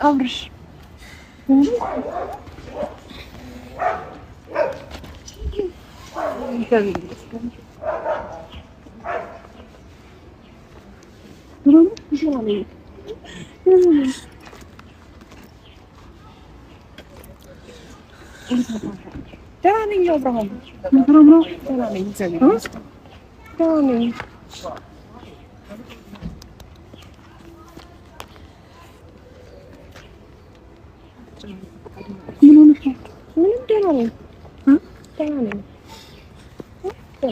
አብርሽ ደህና አብርሃም ደህና ነኝ እግዚአብሔር ይመስገን ደህና ነኝ ምንም ደህና ነኝ ደህና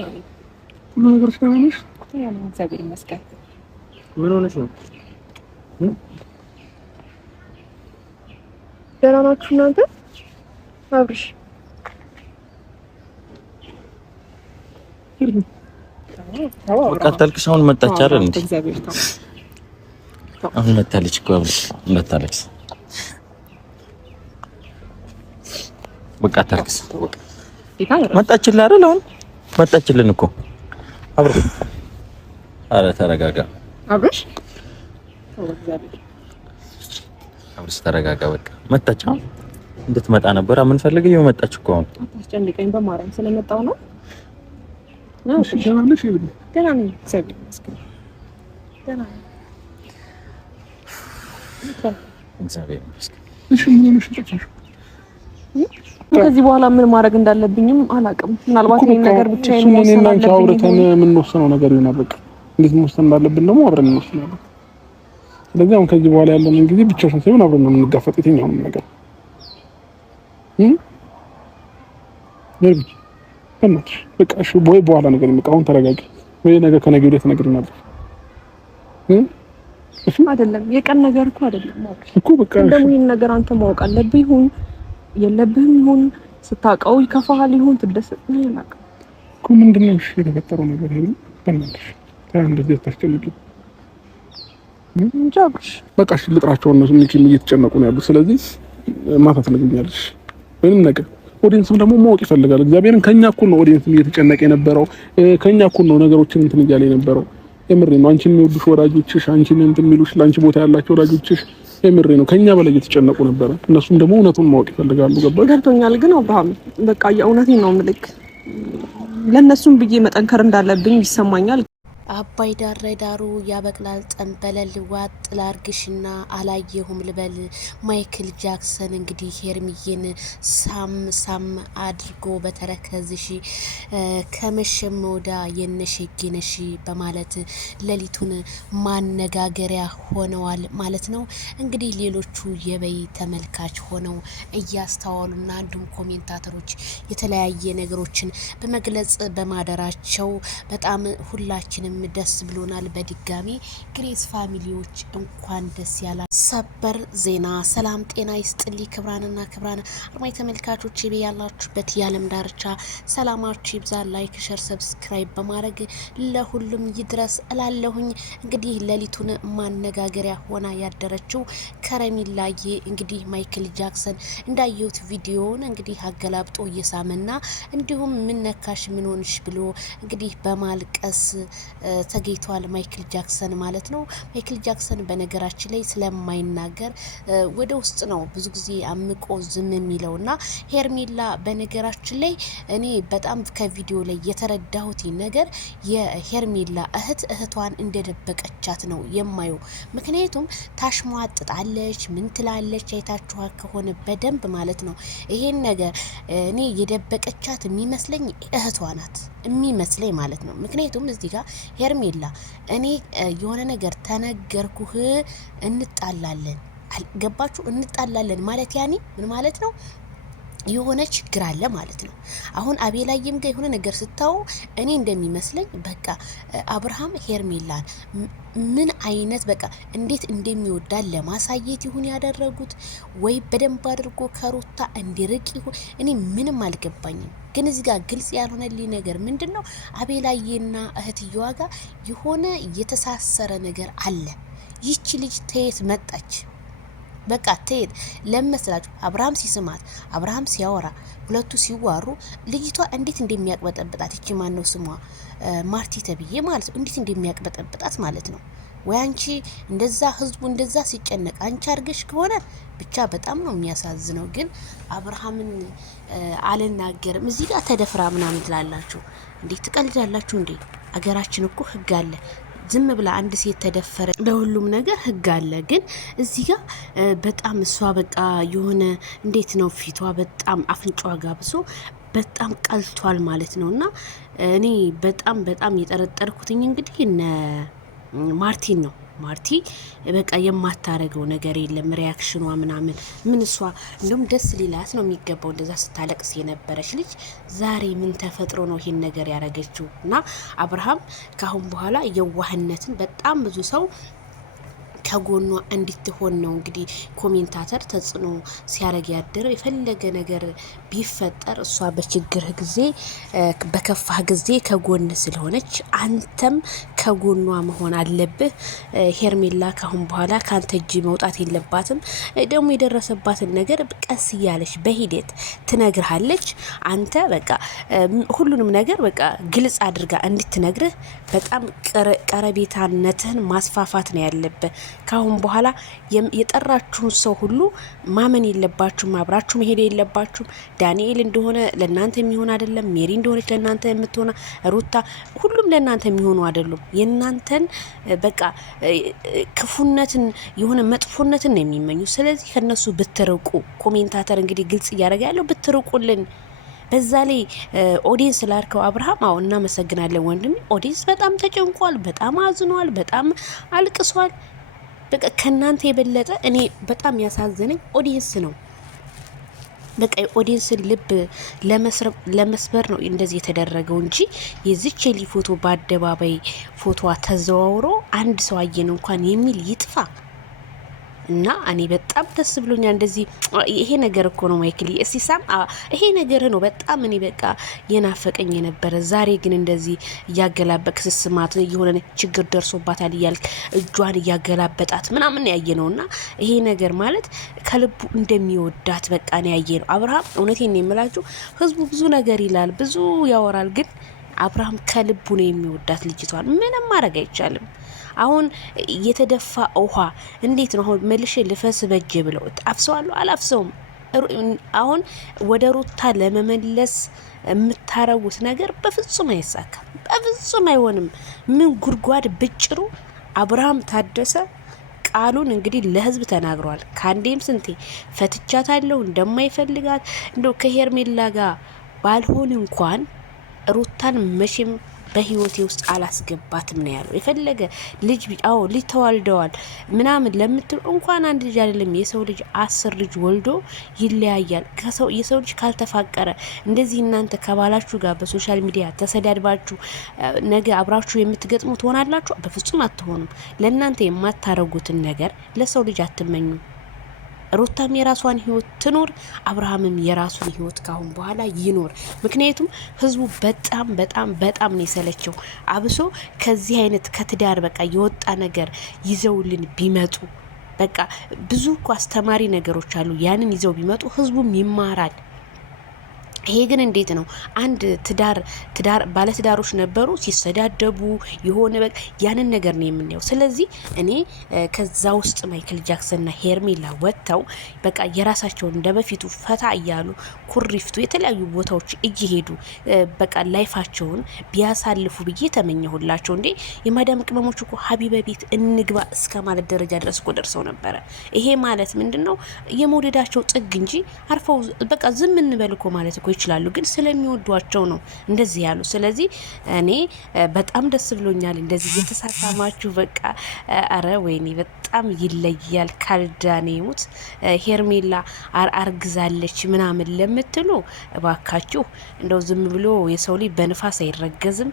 ነኝ ምን ነገር ስለሆነሽ ደህና ነኝ እግዚአብሔር ይመስገን ምን ሆነሽ ነው ደህና ናችሁ እናንተ አብርሽ በቃ ታልክሽ አሁን መጣች አይደል እንዴ አሁን መጣለች እኮ አብርሽ መጣለች በቃ ታልክስ መጣችልህ አይደል አሁን መጣችልን እኮ አብርሽ አረ ተረጋጋ አብርሽ አብርሽ ተረጋጋ በቃ መጣች አሁን እንድትመጣ ነበር ምን ፈልገህ ይኸው መጣች እኮ አሁን አታስጨንቀኝ በማርያም ስለመጣው ነው እሺ ደህና ነሽ ይብኝ ደህና ነኝ እግዚአብሔር ይመስገን ደህና ነኝ እግዚአብሔር ይመስገን እሺ ምን ሆነሽ ተጨፈሽ ከዚህ በኋላ ምን ማድረግ እንዳለብኝም አላውቅም ምናልባት ይሄን ነገር ብቻዬን መወሰን አለብኝ አውርተን የምንወስነው ነገር ይሆናል በቃ እንዴት መወሰን እንዳለብን ደግሞ አብረን እንወስናለን ስለዚህ አሁን ከዚህ በኋላ ያለንን ጊዜ ብቻሽን ሳይሆን አብረን ነው የምንጋፈጥ የትኛውንም ነገር በእናትሽ በቃ እሺ ወይ በኋላ ነገር ይመጣውን ተረጋጊ ወይ ነገ ከነገ ወዲያ ትነግሪናለሽ እሺ አይደለም የቀን ነገር እኮ አይደለም እኮ በቃ እንደው ይሄን ነገር አንተ ማወቅ አለብህ ይሁን የለብህም ይሁን ስታውቀው ይከፋሃል ይሁን ትደሰት ነው ያላቀ እኮ ምንድነው እሺ የተፈጠረው ነገር ይሄ በእናትሽ እንደዚህ ታስጨንቂ እንጃ አብርሽ በቃ እሺ ልጥራቸው ነው ምንም እየተጨነቁ ነው ያሉት ስለዚህ ማታ ትነግሪኛለሽ ወይንም ነገር ኦዲየንስም ደግሞ ማወቅ ይፈልጋል እግዚአብሔርን ከኛ እኩል ነው ኦዲየንስም እየተጨነቀ የነበረው ከኛ እኩል ነው ነገሮችን እንትን እያለ የነበረው የምሬ ነው አንቺን የሚወዱሽ ወዳጆችሽ አንቺን እንትን የሚሉሽ ላንቺ ቦታ ያላቸው ወዳጆችሽ የምሬ ነው ከኛ በላይ እየተጨነቁ ነበር እነሱም ደግሞ እውነቱን ማወቅ ይፈልጋሉ ገባሽ ገብቶኛል ግን አብርሃም በቃ የእውነቴን ነው የምልክ ለነሱም ብዬ መጠንከር እንዳለብኝ ይሰማኛል አባይ ዳር ዳሩ ያበቅላል ጠንበለል ዋጥ ላርግሽና አላየሁም ልበል ማይክል ጃክሰን እንግዲህ ሄርሚዬን ሳም አድርጎ በተረከዝሽ ከመሸም ወዳ የነሸጊነሽ በማለት ሌሊቱን ማነጋገሪያ ሆነዋል ማለት ነው እንግዲህ ሌሎቹ የበይ ተመልካች ሆነው እያስተዋሉና እንዲሁም ኮሜንታተሮች የተለያየ ነገሮችን በመግለጽ በማደራቸው በጣም ሁላችንም ደስ ብሎናል በድጋሚ ግሬስ ፋሚሊዎች እንኳን ደስ ያላ ሰበር ዜና ሰላም ጤና ይስጥልኝ ክብራንና ክብራን አርማይ ተመልካቾች ያላችሁበት የዓለም ዳርቻ ሰላማችሁ ይብዛ ላይክ ሼር ሰብስክራይብ በማድረግ ለሁሉም ይድረስ እላለሁኝ እንግዲህ ሌሊቱን ማነጋገሪያ ሆና ያደረችው ከረሚላዬ እንግዲህ ማይክል ጃክሰን እንዳየሁት ቪዲዮውን እንግዲህ አገላብጦ እየሳመና እንዲሁም ምን ነካሽ ምን ሆንሽ ብሎ እንግዲህ በማልቀስ ተገይቷል ማይክል ጃክሰን ማለት ነው ማይክል ጃክሰን በነገራችን ላይ ስለማይናገር ወደ ውስጥ ነው ብዙ ጊዜ አምቆ ዝም የሚለውና ሄርሜላ በነገራችን ላይ እኔ በጣም ከቪዲዮ ላይ የተረዳሁት ነገር የሄርሜላ እህቷን እንደደበቀቻት ነው የማየው ምክንያቱም ታሽሟጥጣለች ምን ትላለች አይታችኋ ከሆነ በደንብ ማለት ነው ይሄን ነገር እኔ የደበቀቻት የሚመስለኝ እህቷ ናት የሚመስለኝ ማለት ነው ምክንያቱም እዚህ ጋር ሄርሜላ እኔ የሆነ ነገር ተነገርኩህ እንጣላለን ገባችሁ እንጣላለን ማለት ያኔ ምን ማለት ነው የሆነ ችግር አለ ማለት ነው አሁን አቤላየም ጋር የሆነ ነገር ስታው እኔ እንደሚመስለኝ በቃ አብርሃም ሄርሜላን ምን አይነት በቃ እንዴት እንደሚወዳል ለማሳየት ይሁን ያደረጉት ወይ በደንብ አድርጎ ከሩታ እንዲርቅ ይሁን እኔ ምንም አልገባኝም ግን እዚህ ጋር ግልጽ ያልሆነልኝ ነገር ምንድነው አቤላየና እህትየዋ ጋር የሆነ የተሳሰረ ነገር አለ ይቺ ልጅ ተየት መጣች በቃ ተየት ለመስላችሁ አብርሃም ሲስማት አብርሃም ሲያወራ ሁለቱ ሲዋሩ ልጅቷ እንዴት እንደሚያቅበጠብጣት እቺ ማን ነው ስሟ ማርቲ ተብዬ ማለት ነው እንዴት እንደሚያቅበጠብጣት ማለት ነው ወይ አንቺ እንደዛ ህዝቡ እንደዛ ሲጨነቅ አንቺ አርገሽ ከሆነ ብቻ በጣም ነው የሚያሳዝነው። ግን አብርሃምን አልናገርም እዚህ ጋር ተደፍራ ምናምን ትላላችሁ እንዴ? ትቀልዳላችሁ እንዴ? አገራችን እኮ ህግ አለ። ዝም ብላ አንድ ሴት ተደፈረ ለሁሉም ነገር ህግ አለ። ግን እዚህ ጋር በጣም እሷ በቃ የሆነ እንዴት ነው ፊቷ በጣም አፍንጫዋ ጋብሶ በጣም ቀልቷል ማለት ነው። እና እኔ በጣም የጠረጠርኩትኝ እንግዲህ እነ ማርቲን ነው። ማርቲ በቃ የማታረገው ነገር የለም። ሪያክሽኗ ምናምን ምን እሷ እንደውም ደስ ሊላት ነው የሚገባው እንደዛ ስታለቅስ የነበረች ልጅ ዛሬ ምን ተፈጥሮ ነው ይሄን ነገር ያረገችው? እና አብርሃም ካሁን በኋላ የዋህነትን በጣም ብዙ ሰው ከጎኗ እንድትሆን ነው እንግዲህ ኮሜንታተር ተጽዕኖ ሲያረግ ያደረው። የፈለገ ነገር ቢፈጠር እሷ በችግር ጊዜ በከፋህ ጊዜ ከጎን ስለሆነች አንተም ከጎኗ መሆን አለብህ። ሄርሜላ ካሁን በኋላ ካንተ እጅ መውጣት የለባትም። ደግሞ የደረሰባትን ነገር ቀስ እያለች በሂደት ትነግርሃለች። አንተ በቃ ሁሉንም ነገር በቃ ግልጽ አድርጋ እንድትነግርህ በጣም ቀረቤታነትህን ማስፋፋት ነው ያለብህ። ካሁን በኋላ የጠራችሁን ሰው ሁሉ ማመን የለባችሁም። አብራችሁ መሄድ የለባችሁም። ዳንኤል እንደሆነ ለእናንተ የሚሆን አይደለም። ሜሪ እንደሆነች ለእናንተ የምትሆነ ሩታ፣ ሁሉም ለእናንተ የሚሆኑ አይደሉም። የእናንተን በቃ ክፉነትን የሆነ መጥፎነትን ነው የሚመኙ። ስለዚህ ከነሱ ብትርቁ። ኮሜንታተር እንግዲህ ግልጽ እያደረገ ያለው ብትርቁልን። በዛ ላይ ኦዲየንስ ላርከው አብርሃም፣ አዎ እናመሰግናለን ወንድም። ኦዲየንስ በጣም ተጨንቋል፣ በጣም አዝኗል፣ በጣም አልቅሷል። በቃ ከናንተ የበለጠ እኔ በጣም ያሳዘነኝ ኦዲየንስ ነው። በቃ የኦዲየንስን ልብ ለመስበር ነው እንደዚህ የተደረገው እንጂ የዚች የሊ ፎቶ በአደባባይ ፎቶዋ ተዘዋውሮ አንድ ሰው አየን እንኳን የሚል ይጥፋ። እና እኔ በጣም ደስ ብሎኛል። እንደዚህ ይሄ ነገር እኮ ነው ማይክል እስቲሳም ይሄ ነገር ነው በጣም እኔ በቃ የናፈቀኝ የነበረ። ዛሬ ግን እንደዚህ እያገላበቅ ስስማት የሆነ ችግር ደርሶባታል እያልክ እጇን እያገላበጣት ምናምን ያየ ነውና ይሄ ነገር ማለት ከልቡ እንደሚወዳት በቃ ነው ያየ ነው አብርሃም። እውነቴን ነው የምላችሁ፣ ህዝቡ ብዙ ነገር ይላል፣ ብዙ ያወራል፣ ግን አብርሃም ከልቡ ነው የሚወዳት ልጅቷን። ምንም ማድረግ አይቻልም። አሁን የተደፋ ውሃ እንዴት ነው አሁን መልሼ ልፈስ በጄ ብለው አፍሰዋለሁ? አላፍሰውም። አሁን ወደ ሩታ ለመመለስ የምታረጉት ነገር በፍጹም አይሳካም፣ በፍጹም አይሆንም። ምን ጉድጓድ ብጭሩ። አብርሃም ታደሰ ቃሉን እንግዲህ ለህዝብ ተናግሯል። ካንዴም ስንቴ ፈትቻታለሁ እንደማይፈልጋት እንደው ከሄርሜላ ጋር ባልሆን እንኳን ሩታን መቼም በህይወቴ ውስጥ አላስገባትም ነው ያለው። የፈለገ ልጅ ልጅ ተዋልደዋል ምናምን ለምትሉ እንኳን አንድ ልጅ አይደለም የሰው ልጅ 10 ልጅ ወልዶ ይለያያል። የሰው ልጅ ካልተፋቀረ እንደዚህ እናንተ ከባላችሁ ጋር በሶሻል ሚዲያ ተሰዳድባችሁ ነገ አብራችሁ የምትገጥሙ ትሆናላችሁ? በፍጹም አትሆኑም። ለእናንተ የማታረጉትን ነገር ለሰው ልጅ አትመኙ። ሩታም የራሷን ህይወት ትኖር፣ አብርሃምም የራሱን ህይወት ካሁን በኋላ ይኖር። ምክንያቱም ህዝቡ በጣም ነው የሰለቸው። አብሶ ከዚህ አይነት ከትዳር በቃ የወጣ ነገር ይዘውልን ቢመጡ በቃ ብዙ እኮ አስተማሪ ነገሮች አሉ። ያንን ይዘው ቢመጡ ህዝቡም ይማራል። ይሄ ግን እንዴት ነው? አንድ ትዳር ባለትዳሮች ነበሩ ሲሰዳደቡ የሆነ በቃ ያንን ነገር ነው የምናየው። ስለዚህ እኔ ከዛ ውስጥ ማይክል ጃክሰንና ሄርሜላ ወጥተው በቃ የራሳቸውን እንደበፊቱ ፈታ እያሉ ኩሪፍቱ የተለያዩ ቦታዎች እየሄዱ በቃ ላይፋቸውን ቢያሳልፉ ብዬ ተመኘሁላቸው። እንዴ የማዳም ቅመሞች እኮ ሀቢበ ቤት እንግባ እስከ ማለት ደረጃ ድረስ እኮ ደርሰው ነበረ። ይሄ ማለት ምንድነው? የመውደዳቸው ጥግ እንጂ አርፈው በቃ ዝም እንበል እኮ ማለት እኮ ይችላሉ። ግን ስለሚወዷቸው ነው እንደዚህ ያሉ። ስለዚህ እኔ በጣም ደስ ብሎኛል እንደዚህ የተሳሳማችሁ በቃ አረ ወይኔ በጣም ይለያል። ካልዳኔሙት ሄርሜላ አርግዛለች ምናምን ለምትሉ እባካችሁ እንደው ዝም ብሎ የሰው ልጅ በንፋስ አይረገዝም።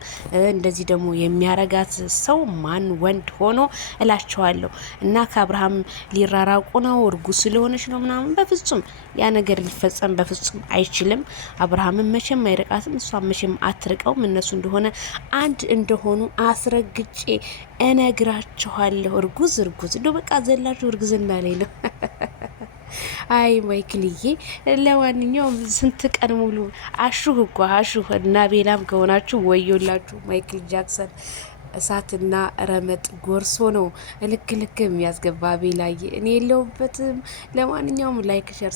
እንደዚህ ደግሞ የሚያረጋት ሰው ማን ወንድ ሆኖ እላቸዋለሁ። እና ከአብርሃም ሊራራቁ ነው እርጉዝ ስለሆነች ነው ምናምን በፍጹም ያ ነገር ሊፈጸም በፍጹም አይችልም። አብርሃምን መቼም አይርቃትም፣ እሷም መቼም አትርቀውም። እነሱ እንደሆነ አንድ እንደሆኑ አስረግጬ እነግራችኋለሁ። እርጉዝ እንደው በቃ ዘላችሁ እርግዝና ላይ ነው። አይ ማይክልዬ፣ ለማንኛውም ስንት ቀን ሙሉ አሹህ እና ቤላም ከሆናችሁ ወዮላችሁ። ማይክል ጃክሰን እሳትና ረመጥ ጎርሶ ነው ልክ የሚያስገባ ቤላዬ። እኔ የለሁበትም። ለማንኛውም ላይክ ሸር